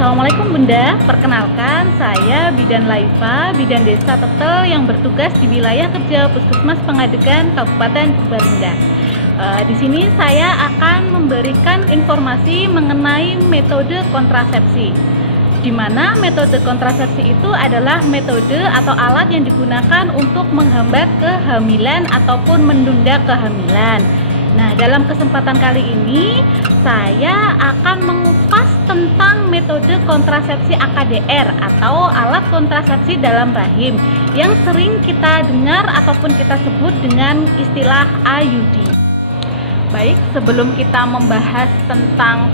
Assalamualaikum Bunda, perkenalkan saya Bidan Laifa, Bidan Desa Tetel yang bertugas di wilayah kerja Puskesmas Pengadegan Kabupaten Purbalingga. Di sini saya akan memberikan informasi mengenai metode kontrasepsi. Di mana metode kontrasepsi itu adalah metode atau alat yang digunakan untuk menghambat kehamilan ataupun menunda kehamilan. Nah, dalam kesempatan kali ini saya akan mengupas tentang metode kontrasepsi AKDR atau alat kontrasepsi dalam rahim yang sering kita dengar ataupun kita sebut dengan istilah IUD. Baik, sebelum kita membahas tentang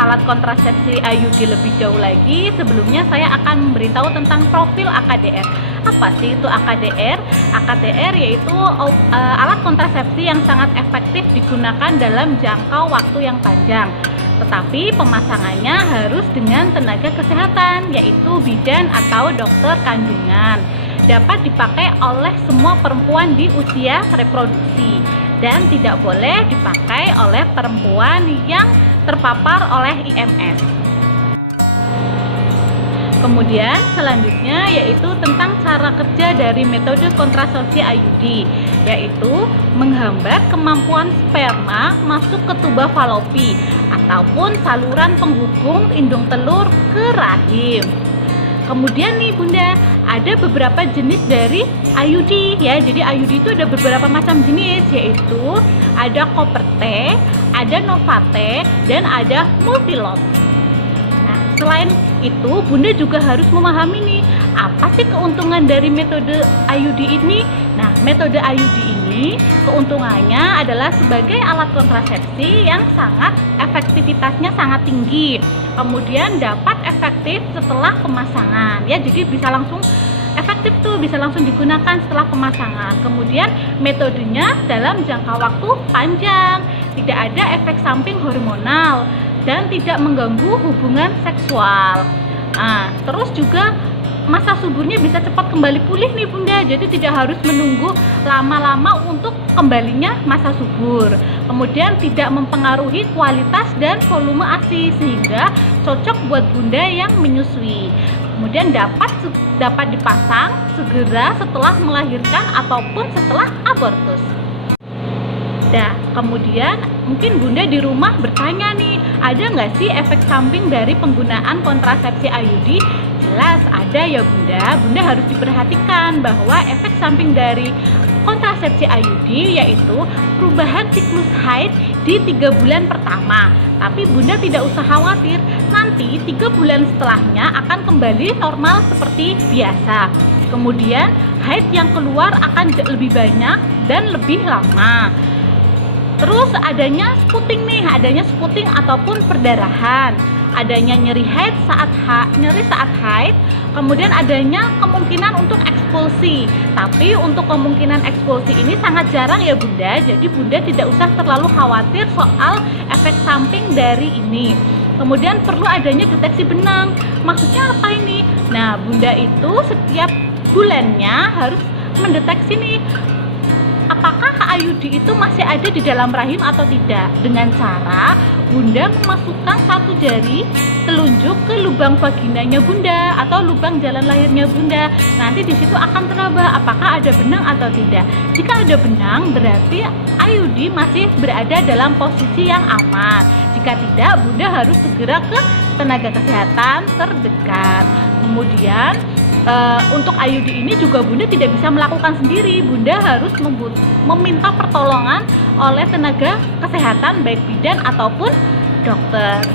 alat kontrasepsi IUD lebih jauh lagi, sebelumnya saya akan memberitahu tentang profil AKDR. Apa sih itu AKDR? AKDR yaitu alat kontrasepsi yang sangat efektif digunakan dalam jangka waktu yang panjang. Tetapi pemasangannya harus dengan tenaga kesehatan, yaitu bidan atau dokter kandungan. Dapat dipakai oleh semua perempuan di usia reproduksi dan tidak boleh dipakai oleh perempuan yang terpapar oleh IMS. Kemudian selanjutnya yaitu tentang cara kerja dari metode kontrasepsi IUD, yaitu menghambat kemampuan sperma masuk ke tuba falopi ataupun saluran penghubung indung telur ke rahim. Kemudian nih Bunda, ada beberapa jenis dari IUD ya. Jadi IUD itu ada beberapa macam jenis, yaitu ada Copper-T, ada Novate, dan ada Multilot. Nah, selain itu Bunda juga harus memahami nih, apa sih keuntungan dari metode IUD ini? Nah, metode IUD ini keuntungannya adalah sebagai alat kontrasepsi yang efektivitasnya sangat tinggi. Kemudian dapat efektif setelah pemasangan ya, jadi bisa langsung efektif tuh, bisa langsung digunakan setelah pemasangan. Kemudian metodenya dalam jangka waktu panjang, tidak ada efek samping hormonal dan tidak mengganggu hubungan seksual. Nah, terus juga masa suburnya bisa cepat kembali pulih nih Bunda, jadi tidak harus menunggu lama-lama untuk kembalinya masa subur. Kemudian tidak mempengaruhi kualitas dan volume ASI sehingga cocok buat Bunda yang menyusui. Kemudian dapat dipasang segera setelah melahirkan ataupun setelah abortus. Nah, kemudian mungkin Bunda di rumah bertanya nih, ada nggak sih efek samping dari penggunaan kontrasepsi IUD? Jelas ada ya Bunda. Bunda harus diperhatikan bahwa efek samping dari kontrasepsi IUD yaitu perubahan siklus haid di 3 bulan pertama. Tapi Bunda tidak usah khawatir, nanti 3 bulan setelahnya akan kembali normal seperti biasa. Kemudian haid yang keluar akan lebih banyak dan lebih lama. Terus adanya spotting ataupun perdarahan, adanya nyeri saat haid, kemudian adanya kemungkinan untuk ekspulsi. Tapi untuk kemungkinan ekspulsi ini sangat jarang ya Bunda, jadi Bunda tidak usah terlalu khawatir soal efek samping dari ini. Kemudian perlu adanya deteksi benang. Maksudnya apa ini? Nah, Bunda itu setiap bulannya harus mendeteksi nih, apakah IUD itu masih ada di dalam rahim atau tidak, dengan cara Bunda memasukkan satu jari telunjuk ke lubang vaginanya Bunda atau lubang jalan lahirnya Bunda. Nanti di situ akan teraba apakah ada benang atau tidak. Jika ada benang berarti IUD masih berada dalam posisi yang aman. Jika tidak, Bunda harus segera ke tenaga kesehatan terdekat. Kemudian untuk IUD ini juga Bunda tidak bisa melakukan sendiri. Bunda harus meminta pertolongan oleh tenaga kesehatan baik bidan ataupun dokter.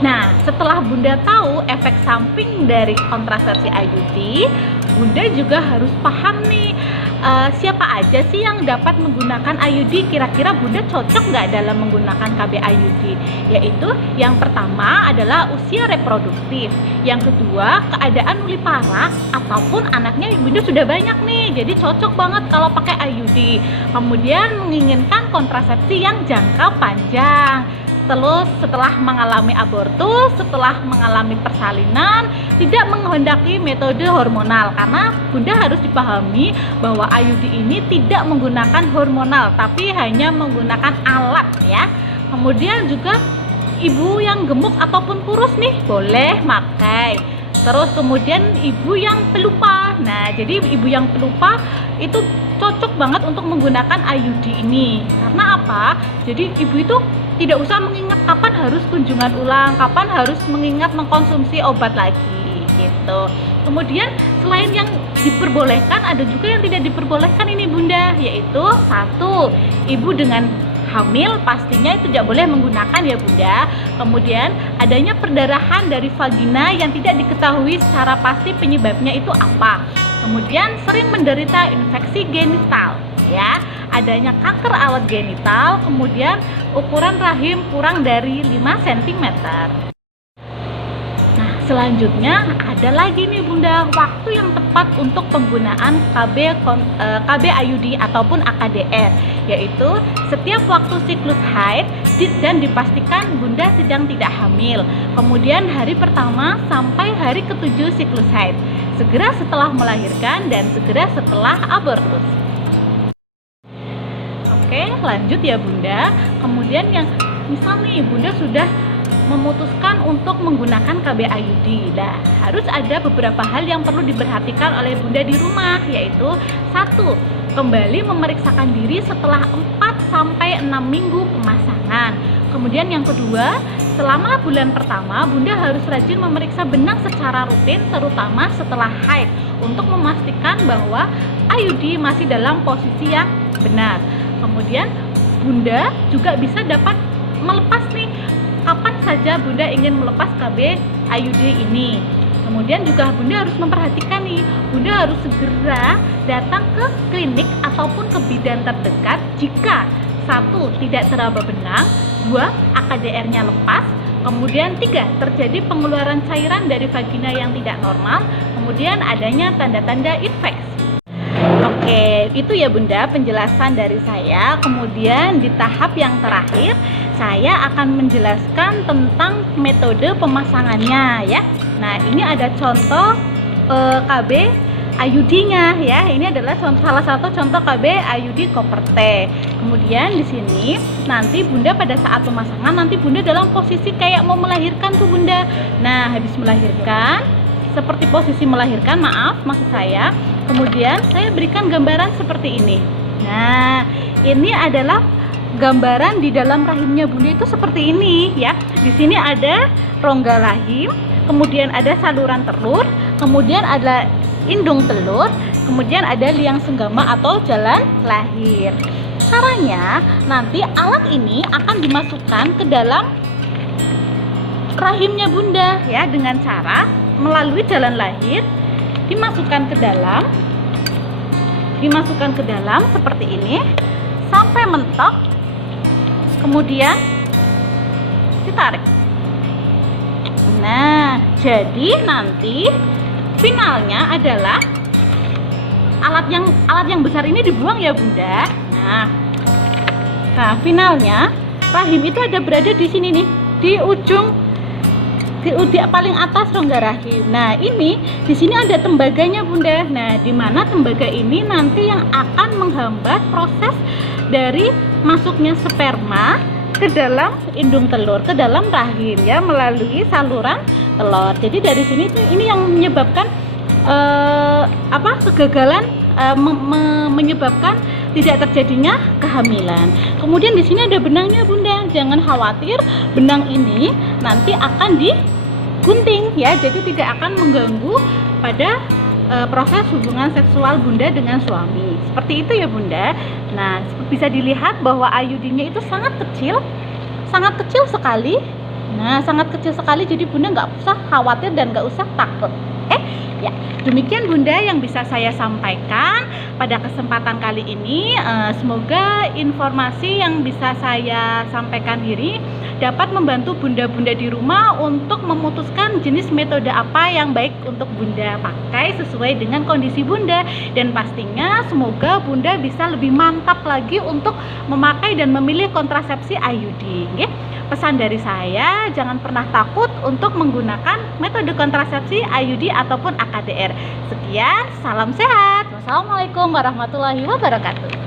Nah, setelah Bunda tahu efek samping dari kontrasepsi IUD, Bunda juga harus paham nih, siapa aja sih yang dapat menggunakan IUD. Kira-kira Bunda cocok nggak dalam menggunakan KB IUD? Yaitu yang pertama adalah usia reproduktif, yang kedua keadaan nulipara ataupun anaknya Bunda sudah banyak nih, jadi cocok banget kalau pakai IUD. Kemudian menginginkan kontrasepsi yang jangka panjang. Terus setelah mengalami abortus, setelah mengalami persalinan, tidak menghendaki metode hormonal, karena Bunda harus dipahami bahwa IUD ini tidak menggunakan hormonal tapi hanya menggunakan alat ya. Kemudian juga ibu yang gemuk ataupun kurus nih boleh pakai. Terus kemudian ibu yang pelupa. Nah, jadi ibu yang pelupa itu cocok banget untuk menggunakan IUD ini. Karena apa? Jadi ibu itu tidak usah mengingat kapan harus kunjungan ulang, kapan harus mengingat mengkonsumsi obat lagi gitu. Kemudian selain yang diperbolehkan, ada juga yang tidak diperbolehkan ini Bunda, yaitu satu, ibu dengan hamil pastinya itu tidak boleh menggunakan ya Bunda. Kemudian adanya perdarahan dari vagina yang tidak diketahui secara pasti penyebabnya itu apa. Kemudian sering menderita infeksi genital ya, adanya kanker alat genital, kemudian ukuran rahim kurang dari 5 cm. Nah, selanjutnya ada lagi nih Bunda, waktu yang tepat untuk penggunaan KB IUD ataupun AKDR, yaitu setiap waktu siklus haid dan dipastikan Bunda sedang tidak hamil. Kemudian hari pertama sampai hari ke-7 siklus haid, segera setelah melahirkan dan segera setelah abortus. Oke, lanjut ya Bunda. Kemudian yang misal nih Bunda sudah memutuskan untuk menggunakan KB IUD. Nah, harus ada beberapa hal yang perlu diperhatikan oleh Bunda di rumah, yaitu satu, kembali memeriksakan diri setelah 4-6 minggu pemasangan. Kemudian yang kedua, selama bulan pertama Bunda harus rajin memeriksa benang secara rutin, terutama setelah haid, untuk memastikan bahwa IUD masih dalam posisi yang benar. Kemudian Bunda juga bisa dapat melepas nih, kapan saja Bunda ingin melepas KB IUD ini. Kemudian juga Bunda harus memperhatikan nih, Bunda harus segera datang ke klinik ataupun ke bidan terdekat jika satu, tidak teraba benang, dua, AKDR-nya lepas, kemudian tiga, terjadi pengeluaran cairan dari vagina yang tidak normal, kemudian adanya tanda-tanda infeksi. Oke, itu ya Bunda penjelasan dari saya. Kemudian di tahap yang terakhir saya akan menjelaskan tentang metode pemasangannya ya. Nah, ini ada contoh KB IUD-nya ya. Ini adalah salah satu contoh KB IUD Koper T. Kemudian di sini nanti Bunda pada saat pemasangan nanti Bunda dalam posisi kayak mau melahirkan tuh Bunda. Nah, habis melahirkan seperti posisi melahirkan, maksud saya. Kemudian saya berikan gambaran seperti ini. Nah, ini adalah gambaran di dalam rahimnya Bunda itu seperti ini ya. Di sini ada rongga rahim, kemudian ada saluran telur, kemudian ada indung telur, kemudian ada liang senggama atau jalan lahir. Caranya nanti alat ini akan dimasukkan ke dalam rahimnya Bunda ya, dengan cara melalui jalan lahir dimasukkan ke dalam seperti ini sampai mentok, kemudian ditarik. Nah, jadi nanti finalnya adalah alat yang besar ini dibuang ya Bunda. Nah, finalnya rahim itu ada berada di sini nih, di ujung di paling atas rongga rahim. Nah, ini di sini ada tembaganya Bunda. Nah, di mana tembaga ini nanti yang akan menghambat proses dari masuknya sperma ke dalam indung telur, ke dalam rahim ya, melalui saluran telur. Jadi dari sini ini yang menyebabkan kegagalan, menyebabkan tidak terjadinya kehamilan. Kemudian di sini ada benangnya Bunda. Jangan khawatir, benang ini nanti akan digunting ya, jadi tidak akan mengganggu pada proses hubungan seksual Bunda dengan suami. Seperti itu ya Bunda. Nah, bisa dilihat bahwa IUD-nya itu sangat kecil sekali. Nah, sangat kecil sekali, jadi Bunda nggak usah khawatir dan nggak usah takut. Ya, demikian Bunda yang bisa saya sampaikan pada kesempatan kali ini. Semoga informasi yang bisa saya sampaikan ini dapat membantu Bunda-Bunda di rumah untuk memutuskan jenis metode apa yang baik untuk Bunda pakai sesuai dengan kondisi Bunda, dan pastinya semoga Bunda bisa lebih mantap lagi untuk memakai dan memilih kontrasepsi IUD. Pesan dari saya, jangan pernah takut untuk menggunakan metode kontrasepsi IUD ataupun AKDR. Sekian, salam sehat. Wassalamualaikum warahmatullahi wabarakatuh.